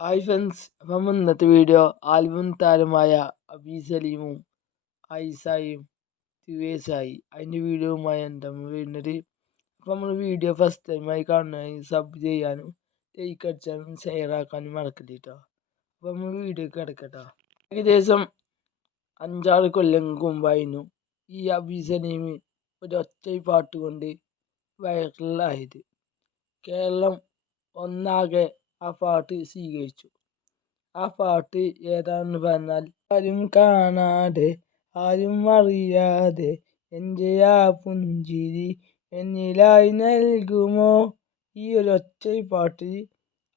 Hi friends അപ്പം ഇന്നത്തെ video album താരമായ അബി സലീമും ഐസായും ദിവേസായി അതിന്റെ വീഡിയോയുമായി എന്താ വരുന്നത്. അപ്പം നമ്മൾ വീഡിയോ ഫസ്റ്റ് ടൈമായി കാണുന്നതിന് സബ് ചെയ്യാനും ലൈക്ക് അടിച്ചാലും ഷെയർ ആക്കാനും മറക്കരുത് കേട്ടോ അപ്പം നമ്മൾ വീഡിയോ കിടക്കട്ടോ. ഏകദേശം അഞ്ചാറ് കൊല്ലങ്ങൾക്ക് മുമ്പായിരുന്നു ഈ അബി സലീം ഒരൊറ്റ പാട്ട് കൊണ്ട് വൈറലായത് കേരളം ഒന്നാകെ ആ പാട്ട് സ്വീകരിച്ചു. ആ പാട്ട് ഏതാണെന്ന് പറഞ്ഞാൽ ആരും കാണാതെ ആരും അറിയാതെ എന്റെ ആ പുഞ്ചിരി എന്നിലായി നൽകുമോ? ഈ ഒരു ഒറ്റ പാട്ട്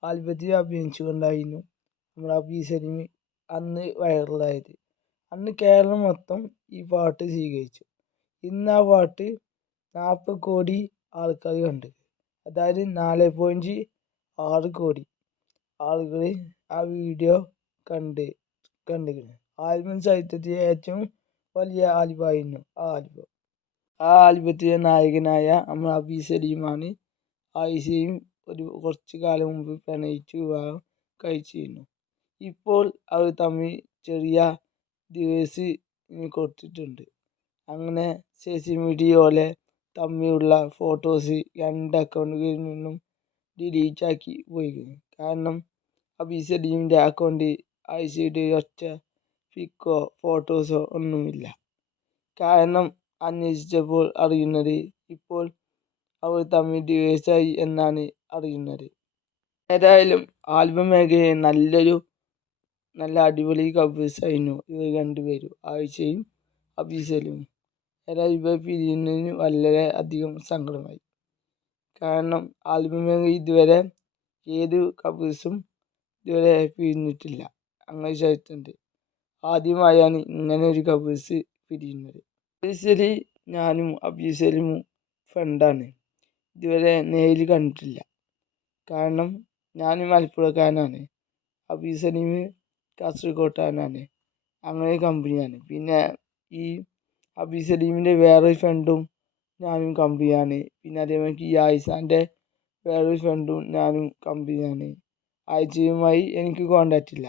ആൽബത്തിൽ അഭിനയിച്ചുകൊണ്ടായിരുന്നു നമ്മുടെ അബി സലീം അന്ന് വൈറലായത്. അന്ന് കേരളം മൊത്തം ഈ പാട്ട് സ്വീകരിച്ചു. ഇന്ന് ആ പാട്ട് നാൽപ്പത് കോടി ആൾക്കാർ കണ്ട്. അതായത് നാല് പോയിന്റ് ആറ് കോടി. ആളുകൾ ആ വീഡിയോ കണ്ട് കണ്ടിരുന്നു ആൽബം സാഹിത്യത്തിലെ ഏറ്റവും വലിയ ആൽബമായിരുന്നു ആ ആൽബം. ആ ആൽബത്തിലെ നായകനായ നമ്മൾ അബി സലീമാണ് ആയിഷയും ഒരു കുറച്ച് കാലം മുമ്പ് പ്രണയിച്ചു വിവാഹം കഴിച്ചിരുന്നു. ഇപ്പോൾ അവർ തമ്മിൽ ചെറിയ ഡിവേഴ്സ് കൊടുത്തിട്ടുണ്ട്. അങ്ങനെ സോഷ്യൽ മീഡിയ പോലെ തമ്മിലുള്ള ഫോട്ടോസ് രണ്ട് അക്കൗണ്ടുകളിൽ നിന്നും ഡിലീറ്റ് ആക്കി പോയിരുന്നു കാരണം അബി ടീമിന്റെ അക്കൗണ്ടിൽ അയച്ചിട്ട് ഒറ്റ പിക്കോ ഫോട്ടോസോ ഒന്നുമില്ല. കാരണം അന്വേഷിച്ചപ്പോൾ അറിയുന്നത് ഇപ്പോൾ അവർ തമ്മിൽ ഡിവേഴ്സായി എന്നാണ് അറിയുന്നത്. ഏതായാലും ആൽബം മേഖലയെ നല്ലൊരു നല്ല അടിപൊളി കപ്പിൾസായിരുന്നു ഇവർ രണ്ടുപേരും ആഴ്ചയും അഭിസലും. ഏതായാലും ഇവർ പിരിയുന്നതിന് വളരെ അധികം സങ്കടമായി. കാരണം ആൽബം മേഖല ഇതുവരെ ഏത് കപ്പിൾസും ഇതുവരെ പിരിഞ്ഞിട്ടില്ല. അങ്ങനെ ചരിത്രമുണ്ട് ആദ്യമായാണ് ഇങ്ങനെ ഒരു കപ്പിൾസ് പിരിയുന്നത്. ഒഫീഷ്യലി ഞാനും അബി സലീമും ഫ്രണ്ടാണ് ഇതുവരെ നേരിൽ കണ്ടിട്ടില്ല. കാരണം ഞാൻ മലപ്പുറക്കാരനാണ്. അബി കാസർഗോട്ടാനാണ് അങ്ങനെ കമ്പനിയാണ് പിന്നെ ഈ അബി സലീമിന്റെ വേറൊരു ഫ്രണ്ടും ഞാനും കമ്പനിയാണ് പിന്നെ അതേമാതിരി ഈ ആയിസാന്റെ വേറൊരു ഫ്രണ്ടും ഞാനും കമ്പനിയാണ് ആയിഷയുമായി എനിക്ക് കോണ്ടാക്റ്റ് ഇല്ല.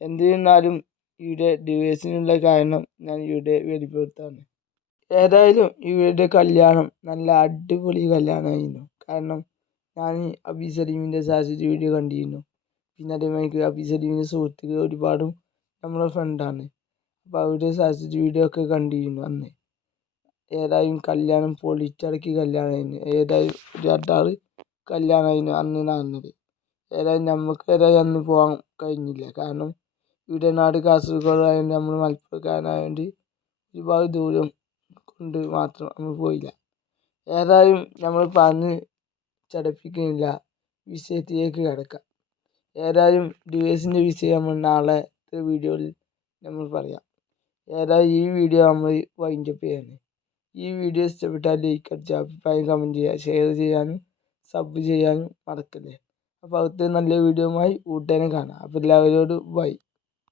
എന്നിരുന്നാലും ഇവിടെ ഡിവോഴ്സിനുള്ള കാരണം ഞാൻ ഇവിടെ വെളിപ്പെടുത്താണ്. ഏതായാലും ഇവരുടെ കല്യാണം നല്ല അടിപൊളി കല്യാണമായിരുന്നു. കാരണം ഞാൻ അബി സലീമിന്റെ സാഹചര്യ വീഡിയോ കണ്ടിരുന്നു. പിന്നെ അതേമാതിരി അബി സലീമിന്റെ സുഹൃത്തുക്കൾ ഒരുപാടും നമ്മളെ ഫ്രണ്ടാണ് അപ്പോൾ അവരുടെ സാഹചര്യ വീഡിയോ ഒക്കെ കണ്ടിരുന്നു അന്ന്. ഏതായാലും കല്യാണം പൊളിച്ചടക്കി കല്യാണമായിരുന്നു. ഏതായാലും ഒരു അട്ടാറ് കല്യാണമായിരുന്നു അന്ന് നടന്നത്. ഏതായാലും നമുക്ക് ഏതായാലും അന്ന് പോകാൻ കഴിഞ്ഞില്ല. കാരണം ഇവിടെ നാട് കാസർഗോഡ് ആയതുകൊണ്ട് നമ്മൾ മലപ്പുറക്കാരനായതുകൊണ്ട് ഒരുപാട് ദൂരം കൊണ്ട് മാത്രം നമ്മൾ പോയില്ല. ഏതായാലും നമ്മൾ പറഞ്ഞ് ചടപ്പിക്കുന്നില്ല. വിഷയത്തിലേക്ക് കിടക്കാം. ഏതായാലും ഡിവൈസിന്റെ വിഷയം നമ്മൾ നാളെ വീഡിയോയിൽ നമ്മൾ പറയാം. ഏതായാലും ഈ വീഡിയോ നമ്മൾ വൈൻഡപ്പ് ചെയ്യാണ്. ഈ വീഡിയോ ഇഷ്ടപ്പെട്ടാൽ ലൈക്ക് അടിച്ച് അഭിപ്രായം കമന്റ് ചെയ്യുക ഷെയർ ചെയ്യാനും സബ് ചെയ്യാനും മറക്കല്ലേ? അപ്പോൾ നല്ല വീഡിയോയുമായി ഉടനെ കാണാം. അപ്പോൾ എല്ലാവരോടും ബൈ